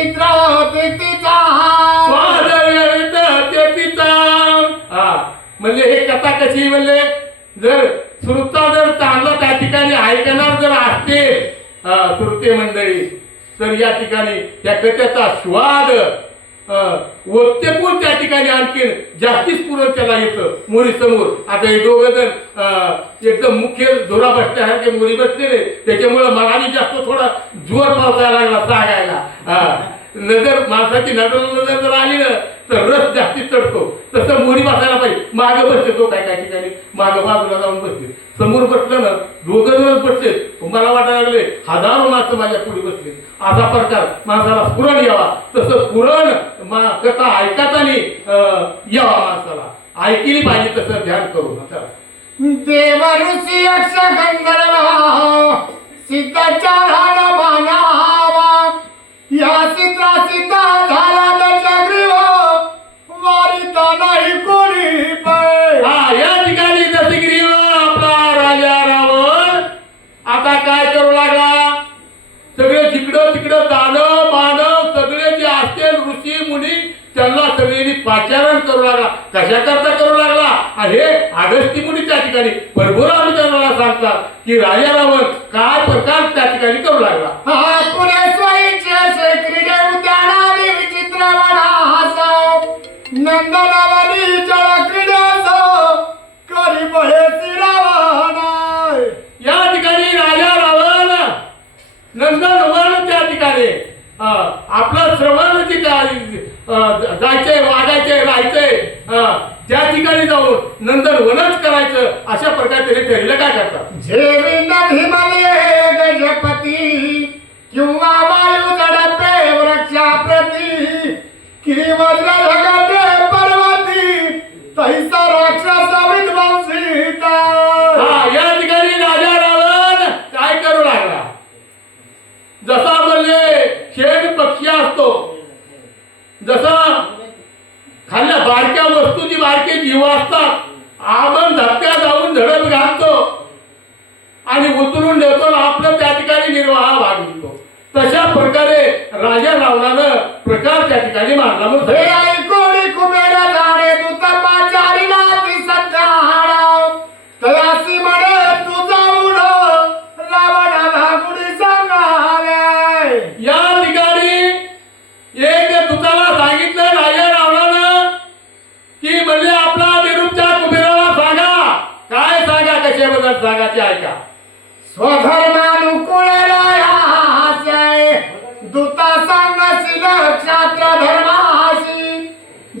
विचित्र होते तिचा म्हणजे हे कथा कशी म्हणले जर श्रोता जर चांगला त्या ठिकाणी ऐकणार जर असते श्रोते मंडळी तर या ठिकाणी त्या कथेचा स्वाद वक्तेपूर त्या ठिकाणी आणखीन जास्तीच पुरण त्याला येतं मोरी समोर. आता हे दोघं जण एकदम मुख्य धोरा बसल्यासारखे मोरी बसलेले त्याच्यामुळं मनाने जास्त थोडा जोर पावसायला लागला सांगायला. नजर माणसाची नजर जर आली ना तर रस जास्ती चढतो. तसं मोरी बसायला पाहिजे. मागं बसते तो काय काय ठिकाणी मागं बाजूला जाऊन बसते. समोर बसलं ना दोघं जण बसले मला वाटायला लागले हजारो माणसं माझ्या पुढे बसले. असा प्रकार माणसाला स्फुरण यावा तसं स्फुरण कथा ऐकताना यावा माणसाला ऐकली पाहिजे तसं ध्यान करू. देव ऋषी यक्ष गंधर्व सिद्धाच्या झाला मानावा या सिद्धा सिद्धा झाला त्याच्या ग्रीव वारिता नाही कोणी पै. या ठिकाणी दशग्रीव आपला राजा रावण आता काय करू लागला सगळे जिकडं तिकडं दानव मानव सगळे जे असतील ऋषी मुनी त्यांना सगळ्यांनी पाचारण करू लागला. कशा करता करू लागला हे अगस्ती मुनी त्या ठिकाणी भरपूर आम्ही सांगतात की राजा रावण काय प्रकार त्या ठिकाणी करू लागला. विचित्र नंदनावनी जळ क्रीडा करी बळे या ठिकाणी राजा रावण नंदनवन त्या ठिकाणी आपलं श्रवण जायचंय वागायचंय राहायचंय त्या ठिकाणी जाऊन नंदनवनच करायचं अशा प्रकारे त्याने ठरलं. काय करतात गजपती किंवा वायू झडपे वृक्षाप्रती की वज्र झगडे पर्वती तैसा राक्षस विध्वंसिता. या ठिकाणी राजा रावण काय करू लागला जसा म्हणजे शेण पक्षी असतो जसा खाल्ल्या बारक्या वस्तू जी बारके जीव असतात आपण धक्का जाऊन झडप घालतो आणि उतरून ठेवतो आपलं त्या ठिकाणी निर्वाह भागवितो. तशा प्रकारे राजा रावणानं प्रकार त्या ठिकाणी मारला. म्हणून कोणी कुबेरा झाडे तू तपाचारीला ती सध्या हाडाव तयासी म्हणे तू जाऊन रावणाला गुढी सांगाले. या ठिकाणी एक दूताला सांगितलं राजा रावणानं की म्हणजे आपला निरुपच्या कुबेराला सांगा काय सांगा कशाबद्दल सांगा ते ऐका. स्वधर्मानुकूल दूता सांगशील क्षात्र धर्माशी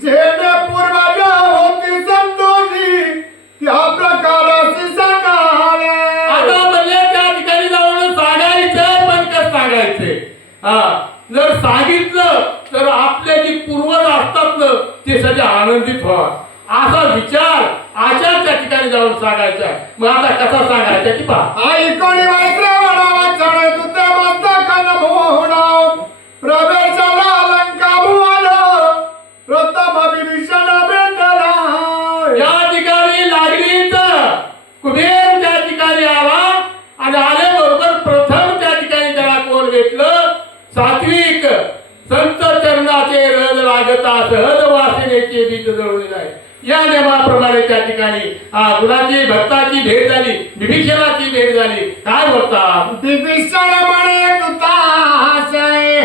जेणे पूर्वज होती संतोषी त्या प्रकाराशी सांगावे. आता म्हणजे त्या ठिकाणी जाऊन सांगायचं पण कसं सांगायचे. जर सांगितलं तर आपले जी पूर्वज असतात ना ते सगळे आनंदित व्हावा असा विचार आचार त्या ठिकाणी जाऊन सांगायचा. मग आता कसा सांगायचा की पहा ऐकोणी वैश्रवणावा चढ तुते मस्तक नभोडाव प्रवेशाला लंका भुवन प्रथम विभीषण भेटला. या ठिकाणी लागलीच कुबेर त्या ठिकाणी आला आणि आल्याबरोबर प्रथम त्या ठिकाणी त्याला कोण भेटलं सात्विक संत चरणाचे रज लागता सहज वासनेचे बीज जळून आहे. या नियमाप्रमाणे त्या ठिकाणी कुणाची भक्ताची भेट झाली विभीषणाची भेट झाली. काय बोलतात विभीषण म्हणे तुतासे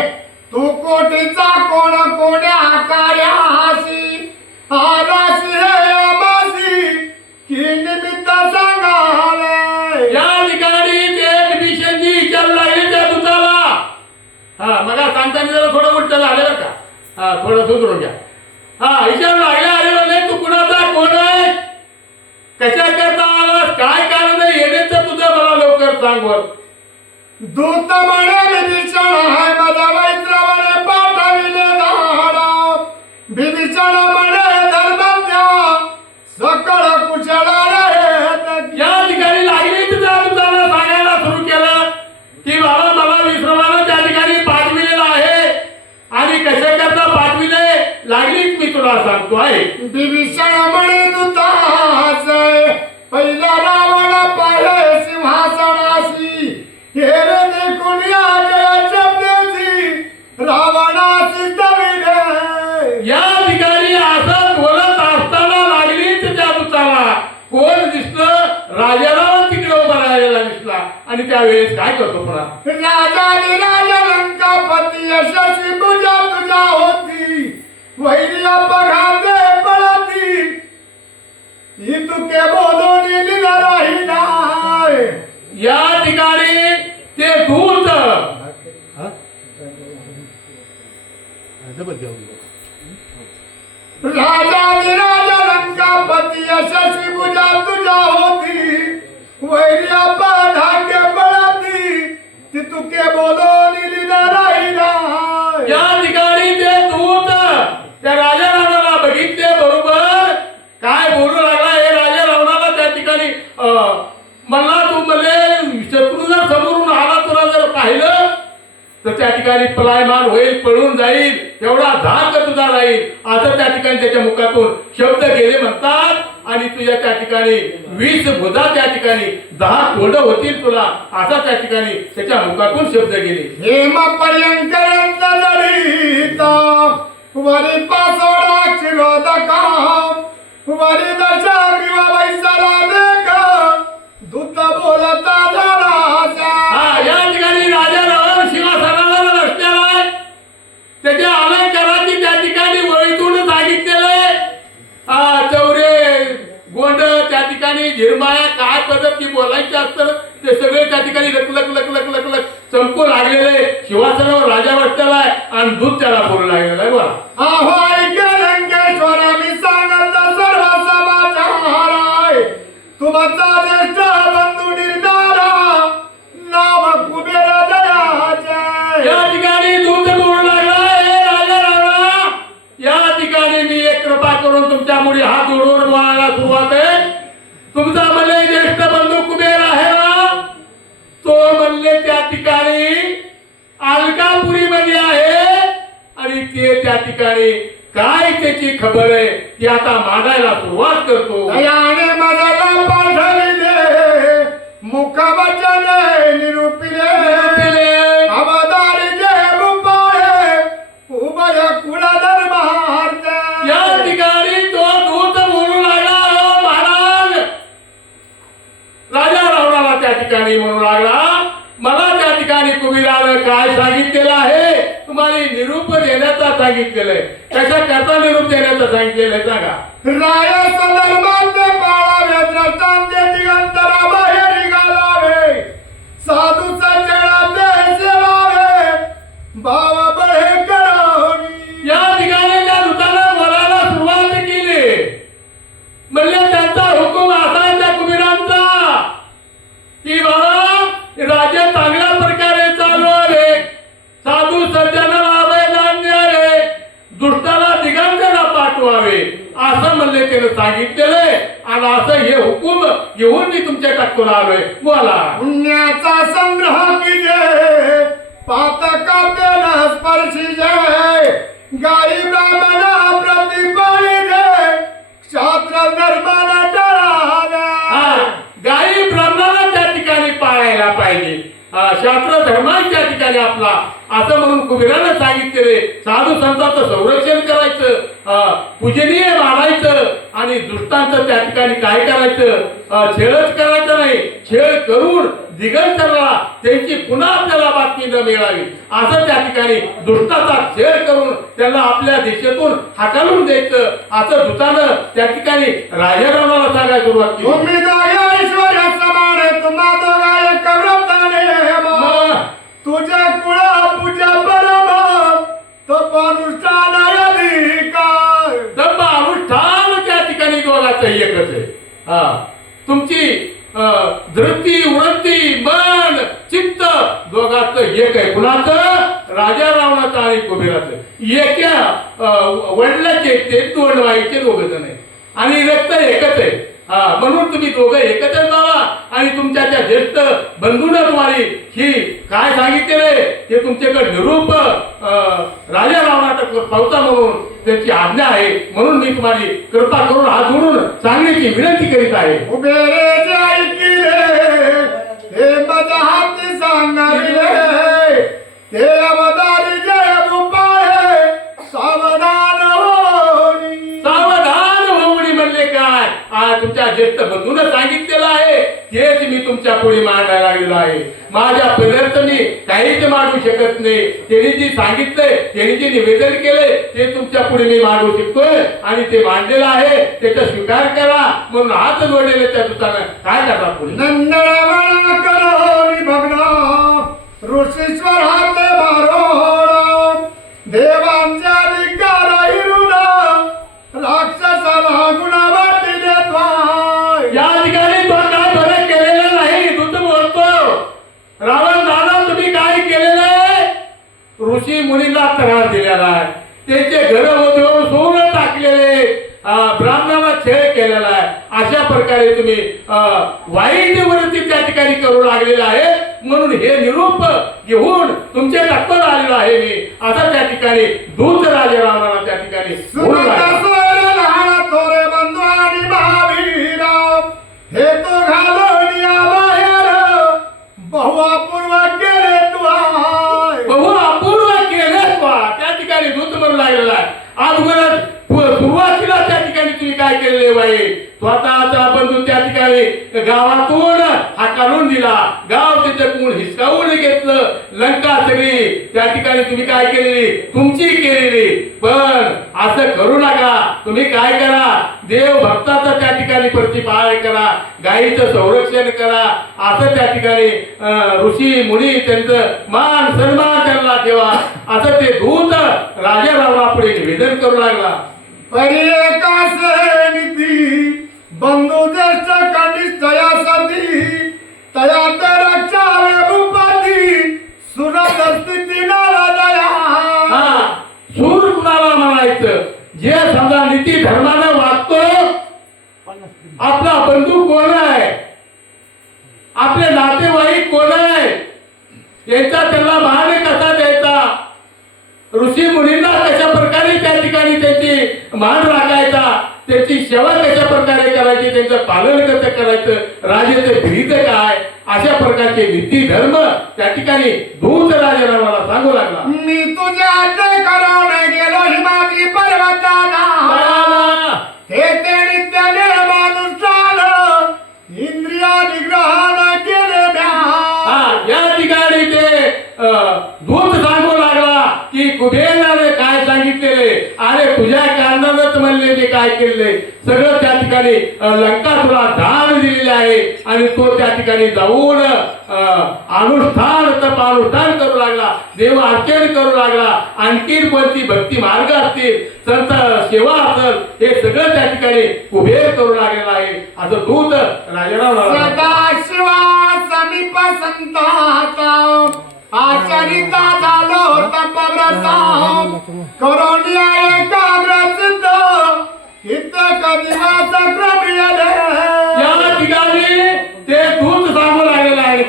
तू कोटीचा कोण कोण्या कार्यासी आरासी हे आमासी की निमित्त सांगाले. या ठिकाणी ते विभीषणजी विचारू लागले त्या दूताला. मला सांगताना जरा थोडं उलट झालं बरं का थोडं सुधरून घ्या. विचारू लागले अरे म्हणले तू कुणाचा कोण आहे कशा करता आलास काय कारण आहे येण्याचं तुझं मला लवकर सांग वर. दूत म्हणे विभीषण आहे माझा वैश्रवणे पाठविले धाडा विभीषण म्हणे धर्मज्ञ सकळ कुशळ रे. या ठिकाणी लागली तुझ्या दूताला सांगायला सुरू केलं की बाबा मला विश्रमानं त्या ठिकाणी पाठविलेलं आहे आणि कशा करता पाठविले लागलीच मी तुला सांगतो आहे. विभीषण म्हणे दूतास पहिला रावण पाहे सिंहासनासी हे रे देखून या जया शब्देसी त्यावेळेस काय करतो पुन्हा? राजाने राजा लंकापती यशस्वी पूजा तुझ्या होती वैरी अपघाते पळती ही तुके बोलून निघा राहिला या ठिकाणी ते दूत राजाने राजा लंकापती यशस्वी पूजा तुझ्या होती वैरी अपघाते पळती ती तुके बोलून निघा राहिला या ठिकाणी ते दूत त्या राजा रावणाला बघितले बरोबर काय बोलू लागला. हे राजा रावणाला त्या ठिकाणी म्हणला तू मले शत्रू जर समोरून आला तुला जर पाहिलं तर त्या ठिकाणी पलायमान होईल, पळून जाईल, एवढा धाक तुझा राहील असं त्या ठिकाणी त्याच्या मुखातून शब्द गेले म्हणतात. आणि तुझ्या त्या ठिकाणी 20 भुजा त्या ठिकाणी 10 तोंड होतील तुला असा त्या ठिकाणी त्याच्या मुखातून शब्द गेले. हेम पर्यंकरंत जडिता वरी पासोडा शिरोदका वरी दशा किंवा बैसला देखा दूत बोलता झाला. या ठिकाणी राजा रावण सिंहासनावर बसलेला आहे. त्याच्या अलंकाराची त्या ठिकाणी वळीतून सांगितलेलं चौरे गोंड त्या ठिकाणी झिरमाया काय पद्धती बोलायचे असतं ते सगळे त्या ठिकाणी लक लक लक लक लक लक चमकू लागलेले. सिंहासनावर राजा बसलेला आहे आणि दूध त्याला बोलू लागलेला आहे. बघा अहो ऐके लंकेश्वर मी सांगत सर्व समाचार तुमचा ज्येष्ठ बंधू निर्धारा नाव कुबेर दयाचे. या ठिकाणी दूध बोलू लागला. हे राजा रावणा या ठिकाणी मी एक कृपा करून तुमच्या मुली हात जोडून बोलायला सुरुवात आहे. तुमचा म्हणले ज्येष्ठ बंधू कुबेर आहे ना तो म्हणले त्या ठिकाणी अलकापुरी मध्ये आहे आणि ते त्या ठिकाणी काय त्याची खबर आहे ती आता मागायला सुरुवात करतो. दयाने मजला पाठविले मुखवचन निरूपिले अवतारी जे रूपाळे उभय कुळ धर्मार्थ. या ठिकाणी तो दूत बोलू लागला. महाराज राजा रावणाला त्या ठिकाणी म्हणू लागला मला त्या ठिकाणी कुबेरानं काय सांगितलेलं आहे तुम्हाला निरूप देण्याचा सांगितलेलं आहे. कशा करता निरूप देण्याचा सांगितलेलं आहे सांगा. राय सधर्मांचे पाळावे द्रष्टांचे दिगंतरा बाहेर घालावे साधू सचळाते सेवावे भाव बळे करावी. या ठिकाणी त्या दूतानं बोलायला सुरुवात केली. म्हणजे त्यांचा हुकूम असा त्या कुबेरांचा की बाबा राज्य चांगल्या प्रकारे चालवावे, साधू सज्जनाला अभयदान द्यावे, दुष्टाला दिगंतरा पाठवावे असं म्हणले त्यानं सांगितलेलं आहे. आणि असं हे हुकूम घेऊन मी तुमच्या टाकून आलोय. बोला पुण्याचा संग्रह कीजे पातका तेना स्पर्शी जय गाई ब्राह्मणा प्रतिपाळी दे क्षात्र धर्माला टळावे. गायी ब्राह्मणाला त्या ठिकाणी पाळायला पाहिजे, शास्त्र धर्माच्या ठिकाणी आपला असं म्हणून कुबेरानं सांगितलेले. साधू संतांचं संरक्षण करायचं, पूजनीय मानायचं आणि दुष्टांचं त्या ठिकाणी काय करायचं छेडच करायचं नाही. छेड करून दिगंतरला त्यांची पुन्हा आपल्याला बातमी न मिळावी असं त्या ठिकाणी दुष्टाचा छेड करून त्यांना आपल्या देशातून हाकलून द्यायचं असं दूतानं त्या ठिकाणी राजा रावणाला सांगायला सुरुवात केली. तुम्ही दोघे ऐश्वर्या समान तुम्हा दोघा एक व्रताने तुझ्या कुळा पूजा परम तपनुष्ठान अधिकार. तप अनुष्ठान त्या ठिकाणी दोघांचं एकच आहे. तुमची धृती वृत्ती मन चित्त दोघांचं एक आहे. कुणाचं? राजा रावणाचं आणि कुबेराचं. एका वडिलाचे ते दोन वाईचे दोघ जण आहे आणि रक्त एकच आहे. म्हणून तुम्ही दोघं एकत्र जावा आणि तुमच्या त्या ज्येष्ठ बंधूनं तुम्हाला ही काय सांगितले ते तुमच्याकडे निरूप राजा रावणाचा पावता म्हणून त्याची आज्ञा आहे. म्हणून मी तुम्हाला कृपा करून हात जोडून सांगण्याची विनंती करीत आहे. कुबेरे जे ऐकिले हे माझ्या हाती सांगाविले ते अवतारी जय रूपाळे सावधान होनी. सावधान होऊन म्हणले काय तुमच्या ज्येष्ठ बंधून सांगितलेलं आहे तेच मी तुमच्या पुढे मांडायला लागलेलो आहे. माझ्या पदार्थ मी काहीच मांडू शकत नाही. त्यांनी जी सांगितलंय, त्यांनी जे निवेदन केलंय ते तुमच्या पुढे मी मांडू शकतोय आणि ते मांडलेलं आहे त्याचा स्वीकार करा म्हणून हात जोडलेले त्या दुतानं काय करता पुढे. नंदनवन करोनी भगना ऋषीश्वर हाते बारोड देवांच्या अधिकार हिरून राक्षसाला गुणावाटी देतवाय. या ठिकाणी तो काय फरक केलेला नाही. दूत बोलतो रावण दादा तुम्ही काय केलेलं आहे. ऋषी मुनीला त्रास दिलेला आहे, त्यांचे घर उद्योग सोडून टाकलेले, ब्राह्मणाला छळ केलेला आहे. अशा प्रकारे तुम्ही वाईट वृत्ती त्या ठिकाणी करू लागलेला आहे. म्हणून हे निरूप घेऊन तुमच्या डॉक्टर आलेलो आहे मी. आता त्या ठिकाणी दूत राजा रामाला त्या ठिकाणी बोलू लागला. लहान थोरे बंधू आणि महावीर हे तो घालून या बाहेर बहु अपूर्व केले तू आहे. बहु अपूर्व केले त्या ठिकाणी दूत म्हणू लागलेला आहे. अगोदर सुरुवातीला त्या ठिकाणी तुम्ही काय केलेले बाई. स्वतःचा बंधू त्या ठिकाणी गावातून हाकालून दिला, गाव त्याच्याकडून हिसकावून घेतलं, लंका सगळी त्या ठिकाणी तुम्ही काय केलेली तुमची केलेली. पण असं करू नका. तुम्ही काय करा, देव भक्ताचा त्या ठिकाणी प्रतिपाळ करा, गायीचं संरक्षण करा. असं त्या ठिकाणी ऋषी मुनी त्यांचं मान सन्मान त्यांना ठेवा असं ते दूत राजा रावणा पुढे निवेदन करू लागला. परी एकासे नीती बंधू ज्येष्ठ कनिष्ठ यासाठी तया तर रक्षावे भूपती सुरत स्थिती दया. सूर कुणाला म्हणायचं, जे समजा नीती धर्मानं वागतो. आपला बंधू कोण आहे, आपले नातेवाईक कोण आहे, याचा त्यांना मान कसा द्यायचा, ऋषी मुनींना कशा प्रकारे त्या ठिकाणी त्यांची मान राखायचा, त्यांची सेवा कशा प्रकारे करायची, त्यांचं पालन कसं करायचं, राजाचं भीत काय, अशा प्रकारचे नीती धर्म त्या ठिकाणी दूत राजा रामाला सांगू लागला. मी तुझ्या आज्ञे करून गेलो हिमाची पर्वताला हे ते नित्य नियमानुष्ठान इंद्रिया निग्रहान केले म्या. या ठिकाणी ते दूत सांगू लागला की कुबेराने काय सांगितलेले, अरे तुझ्या कारणानच म्हणले मी काय केले सगळं त्या ठिकाणी लंका तुला दान दिलेले आहे आणि तो त्या ठिकाणी जाऊन अनुष्ठान तप अनुष्ठान करू लागला, देव अर्चन करू लागला. आणखी कोणती भक्ती मार्ग असतील, संत सेवा असेल, हे सगळं त्या ठिकाणी कुबेर करू लागलेला आहे असं दूत राजाराम सदाशिवा समीप संताचा आचरिता झालो तपव्रता करोनिया एकाग्र सिद्ध हित कदिवास क्रमियले. या ठिकाणी ते दूत सांगू लागलेलं आहे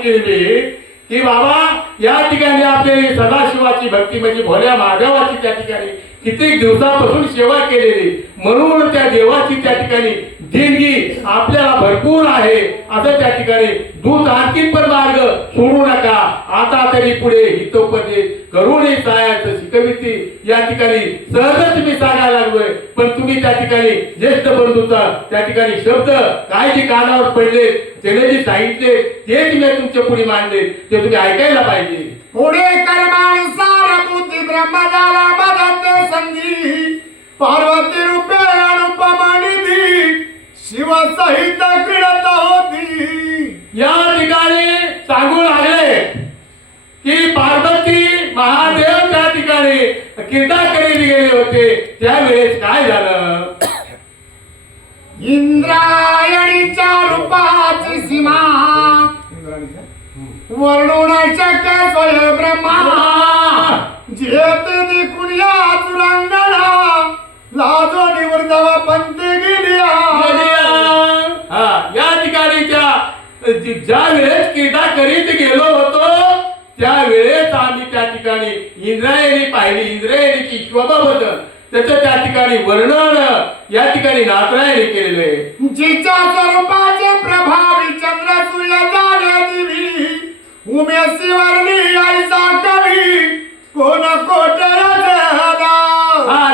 की बाबा या ठिकाणी आपली सदाशिवाची भक्ती म्हणजे भोल्या माधवाची त्या ठिकाणी कित्येक दिवसापासून सेवा केलेली, म्हणून त्या देवाची त्या ठिकाणी देणगी आपल्याला भरपूर आहे असं त्या ठिकाणी दूत आणखी पण मार्ग सोडू नका. आता तरी पुढे हितोपदेश करून जायचं शिकविती या ठिकाणी सहजच मी सांगायला लागलोय. पण तुम्ही त्या ठिकाणी ज्येष्ठ बंधूचा त्या ठिकाणी शब्द काय जे कानावर पडले, त्याने जे सांगितले तेच मी तुमच्या पुढे मांडले, ते तुम्ही ऐकायला पाहिजे. पुढे कर्मानुसार बुद्धी ब्रह्मजाला बदलते संधी पार्वती रूपे अनुपमनिधी शिव सहित क्रीडत होती. या ठिकाणी सांगू लागले की पार्वती महादेव त्या ठिकाणी क्रीडा करीत गेले होते. त्यावेळेस काय झालं, इंद्रायणीच्या रूपाची सीमा वर्णून शक्य स्वयं ब्रह्मा जेते देखून या चुरांगणा लाजो निवर्धव पंथ गेलिया. या ठिकाणी ज्या वेळेस क्रीडा करीत गेलो होतो त्यावेळेस आम्ही त्या ठिकाणी इंद्रायणी पाहिली, इंद्रायणीची शोभा बदल त्याचं त्या ठिकाणी वर्णन या ठिकाणी नाथरायने केलेले. जिच्या स्वरूपाचे प्रभावी चंद्र सूर्य झाले दिवी उमेशी वर्णी आईचा कवी कोण कोटे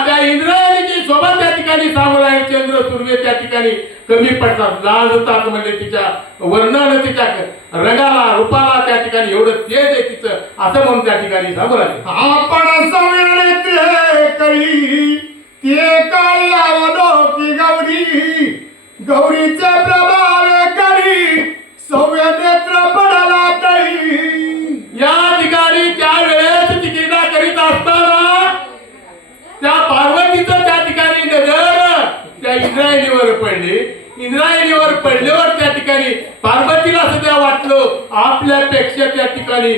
त्या इंद्रायणीची शोभा त्या ठिकाणी सांगू लागले. चंद्र सूर्य त्या ठिकाणी कमी पडतात, लाजतात म्हणजे तिच्या वर्णन, तिच्या रंगाला रूपाला त्या ठिकाणी एवढं तेज आहे तिचं असं म्हणून त्या ठिकाणी सांगू लागले. आपण सवयने ते करी ते काळी अवलोकी गौरी गौरीचे प्रभाव करी सव्य नेत्र पडला तरी. या ठिकाणी त्या वेळेस ती क्रीडा करीत असताना त्या पार्वतीचं त्या ठिकाणी नजर त्या इंद्रायणीवर पडली. इंद्रायणीवर पडल्यावर त्या ठिकाणी पार्वतीला सध्या वाटलं आपल्यापेक्षा त्या ठिकाणी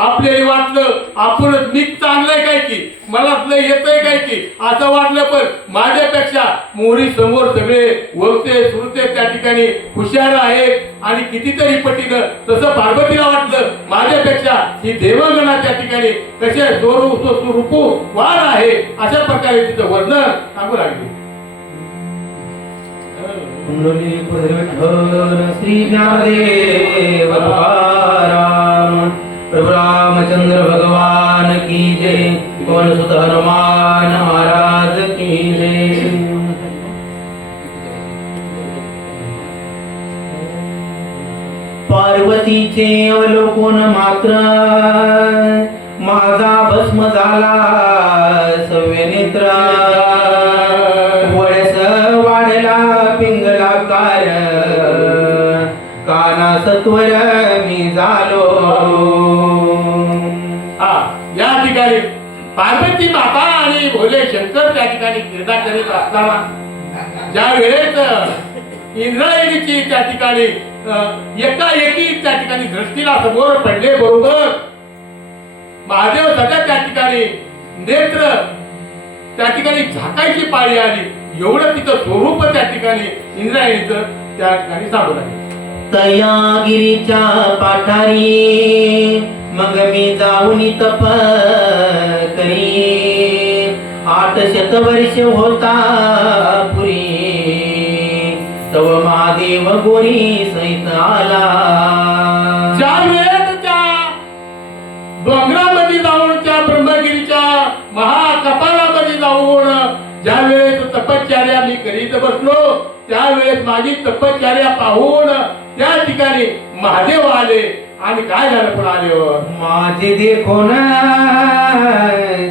आपल्याला वाटलं आपण मी चांगलंय काय की मला येतंय काय की असं वाटलं. पण माझ्यापेक्षा मोरी समोर सगळे वक्ते श्रुते त्या ठिकाणी हुशार आहेत आणि कितीतरी पटीनं तसं पार्वतीला वाटलं माझ्यापेक्षा ही देवगणा त्या ठिकाणी कशा स्वरूपू वाढ आहे अशा प्रकारे तिचं वर्णन सांगू लागले. श्री ज्ञानदेव तुकाराम प्रभु रामचंद्र भगवान की जय. पवन सुत हनुमान महाराज की जय. पार्वतीचे अवलोकन मात्र माझा भस्म झाला सव्य नेत्र. वाढला पिंगला कार काना सत्वर मी झालो. या ठिकाणी पार्वती माता आणि भोले शंकर त्या ठिकाणी क्रीडा करीत असताना ज्या वेळेस इंद्रायणीची त्या ठिकाणी एकाएकी त्या ठिकाणी दृष्टीला समोर पडले बरोबर महादेव सध्या त्या ठिकाणी नेत्र त्या ठिकाणी झाकायची पाळी आली. एवढं तिचं स्वरूप त्या ठिकाणी इंद्रायणीचं त्या ठिकाणी सांगू लागले. तया गिरीच्या पाठारी मग मी जाऊन तप करी. 800 वर्ष होता पुरी तव महादेव गोरी सहित आला. ज्या वेळेस त्या डोंगरामध्ये जाऊन त्या ब्रह्मगिरीच्या महाकपाळामध्ये जाऊन ज्या वेळेस तपश्चर्या मी करीत बसलो त्यावेळेस माझी तपश्चर्या पाहून त्या ठिकाणी महादेव आले. आणि काय झालं पण आले माझे देखो न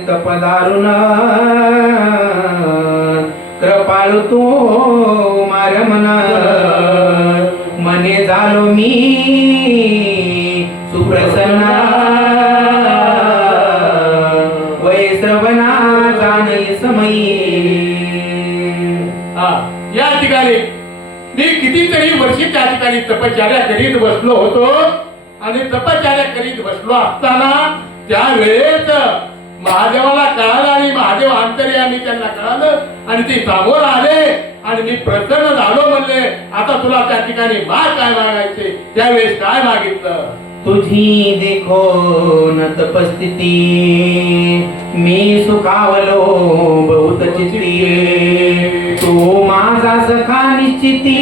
तपदारुण कृपाळू तो मार मने झालो मी सुप्रसन्न. वै श्रवणा जाणई समयी. या ठिकाणी मी कितीतरी वर्षी त्या ठिकाणी तपश्चर्या करीत बसलो होतो आणि तपश्चर्या करीत बसलो असताना त्यावेळेस महादेवाला कळालं आणि महादेव अंतर्यामी त्यांना कळालं आणि ते समोर आले आणि मी प्रसन्न झालो म्हणले आता तुला त्या ठिकाणी काय मागायचे. त्यावेळेस काय मागितलं. तुझी देखो न तपस्थिती मी सुखावलो बहुत चित्ती. तू माझा सखा निश्चिती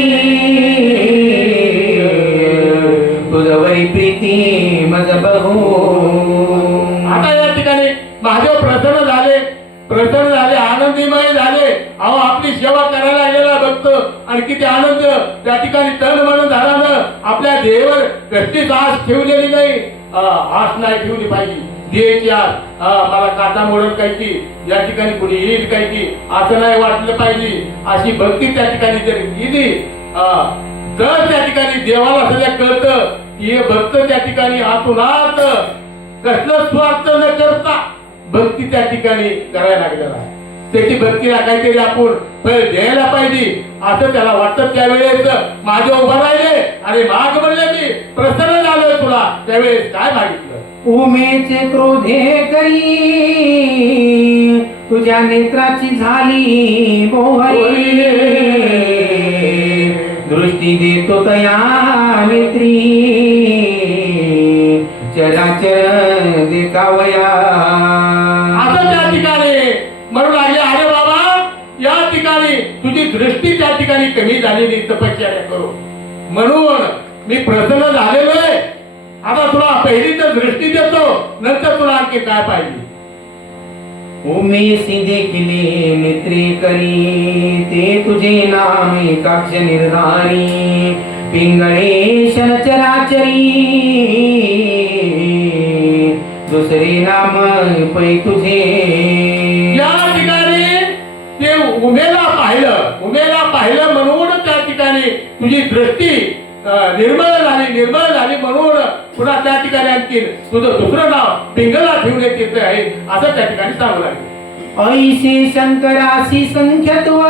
तुझवरी प्रीती मज बघू. आता या ठिकाणी महादेव प्रसन्न झाले आनंदीमय झाले. अहो आपली सेवा करायला गेला भक्त आणि किती आनंद त्या ठिकाणी तन मन झाल्यानं आपल्या देवावर कष्टीच आस ठेवलेली नाही. आस नाही ठेवली पाहिजे. देवाची आस मला काटा मोडत काय की या ठिकाणी कुणी येईल काय की असं नाही वाटलं पाहिजे. अशी भक्ती त्या ठिकाणी जर केली तर त्या ठिकाणी देवाला सगळं कळतं की हे भक्त त्या ठिकाणी आतुनात कसलं स्वार्थ न करता भक्ती त्या ठिकाणी करायला लागलेला आहे. त्याची भक्तीला काहीतरी आपण फळ द्यायला पाहिजे असं त्याला वाटतं. त्यावेळेस माझे उभा राहिले अरे माग म्हणले मी प्रसन्न झालोय तुला. त्यावेळेस काय मागितलं. उमेचे क्रोधे करी तुझ्या नेत्राची झाली बोहरी. दृष्टी देतो तया नेत्री चराचर देखावया. असं त्या ठिकाणी म्हणू लागले अरे बाबा या ठिकाणी तुझी दृष्टी त्या ठिकाणी कमी झालेली तपश्चर्या करू म्हणून मी प्रसन्न झालेलो आहे. आता तुला पहिली तर दृष्टी देतो नंतर तुला आणखी काय पाहिजे. उमेशी देखिले नेत्री करी ते तुझे नाम एकाक्ष निर्धारी. पिंगळे शनचराचरी दुसरे नाम पै तुझे. या ठिकाणी ते उमेला पाहिलं म्हणून त्या ठिकाणी तुझी दृष्टी निर्मळ झाली म्हणून पुन्हा त्या ठिकाणी आणखी तुझं दुसरं नाव पिंगला ठेवण्यात येत आहे असं त्या ठिकाणी सांगू लागले. ऐसे शंकरासी संख्यत्व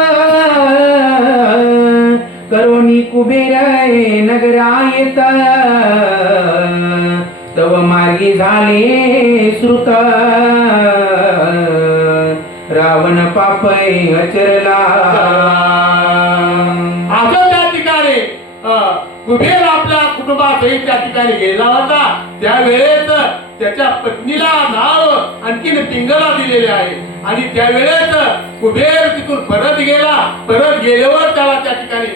करोनी कुबेर नगरायत तव मार्गी झाले श्रुत रावण पापय अचरला. असं त्या ठिकाणी कुबेर आपल्या कुटुंबासहित त्या ठिकाणी गेला होता. त्यावेळेस त्याच्या पत्नीला नाव आणखीन पिंगला दिलेले आहे आणि त्यावेळेस कुबेर तिथून परत गेल्यावर त्याला त्या ठिकाणी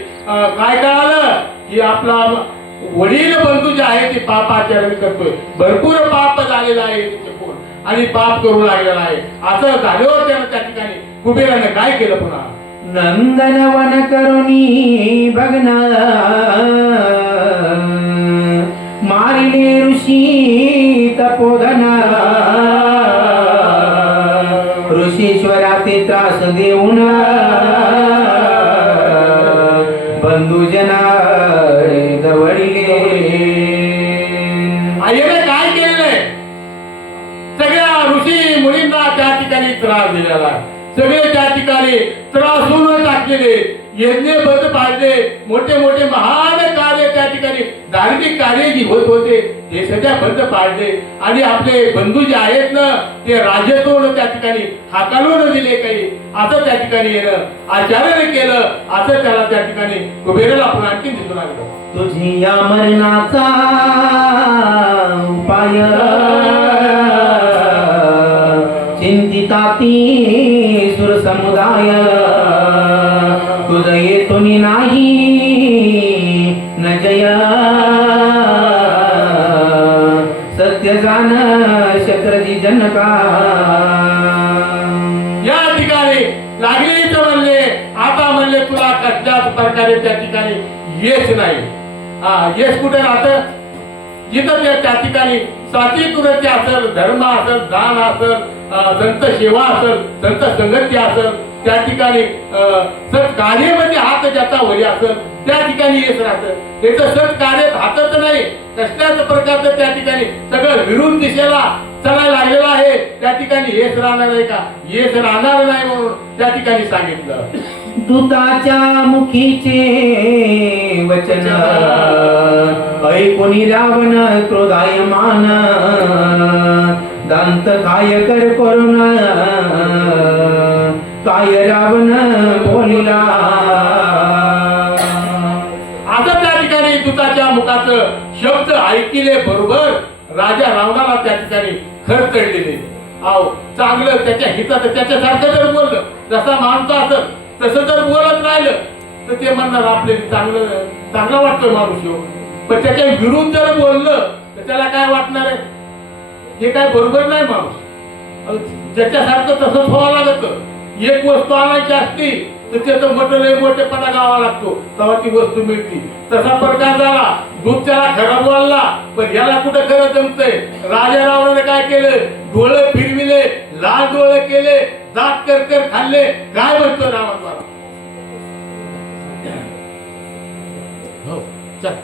काय कळालं की आपला वडील बंधू जे आहे ते पापाचरण करतोय, भरपूर पाप झालेला आहे त्याच्याकडून आणि पाप करू लागलेला आहे. असं झाल्यावर त्यानं त्या ठिकाणी कुबेराने काय केलं पुन्हा नंदनवन करुणी भग्न मारिले ऋषी तपोधन ऋषीश्वरा ते त्रास देऊन बंधुजना दवडिले. आईने काय केलेलं सगळ्या ऋषी मुलींना त्या ठिकाणी त्रास दिलेला आहे. सगळे त्या ठिकाणी त्रासून टाकलेले, यज्ञ बंद पाडले, मोठे मोठे महान कार्य त्या ठिकाणी धार्मिक कार्य जी होत होते ते सगळ्या बंद पाडले आणि आपले बंधू जे आहेत ना ते राज्यातून त्या ठिकाणी हाकालून दिले काही असं त्या ठिकाणी येणं आचार्याने केलं असं त्याला त्या ठिकाणी कुबेराला आपण आणखी दिसून आलं. तुझी या मरणाचा उपाय चिंतिताती सुर समुदाय तुझ येतो नाही न जय सत्य जाण शक्रजी जनका. या ठिकाणी लागली तर म्हणले आता म्हणले तुला कसल्याच प्रकारे त्या ठिकाणी यश नाही. यश कुठे राहतं जिथं त्या ठिकाणी सात्विक असेल, धर्म असेल, दान असेल, संत सेवा असेल, संत संगती असेल, त्या ठिकाणी सत्कार्यामध्ये हात ज्याचा वरी असेल त्या ठिकाणी यश राहतं. त्याचं सत्कार्य हातच नाही, कसल्याच प्रकारचं त्या ठिकाणी सगळं विरुद्ध दिशेला चलायला लागलेलं आहे त्या ठिकाणी यश राहणार आहे का? यश राहणार नाही म्हणून त्या ठिकाणी सांगितलं. दूताच्या मुखीचे वचन ऐकून रावण क्रोधायमान दांत काय करून काय रावण बोलिला. आता त्या ठिकाणी दूताच्या मुखाचं शब्द ऐकिले बरोबर राजा रावणाला त्या ठिकाणी खर चढलेले. चांगलं त्याच्या हिताचं त्याच्यासारखं जर बोललं, जसा माणूस असेल तसं जर बोलत राहिलं तर ते म्हणणार आपल्याला चांगला वाटतोय माणूस ह्यो. पण त्याच्या विरुद्ध जर बोललं तर त्याला काय वाटणार आहे? हे काय बरोबर नाही माणूस. ज्याच्यासारखं तसंच व्हावं लागत. एक वस्तू आणायची असती तर त्याचं मोठेपणा गावा लागतो तेव्हा ती वस्तू मिळते. तसा प्रकार झाला. दूध त्याला खरं बोलला पण याला कुठं खरं जमतंय. राजा रावणाने काय केलं? डोळे फिरविले, लाल डोळे केले, दात कर खाल्ले. काय म्हणतो रावण मला? हो चल.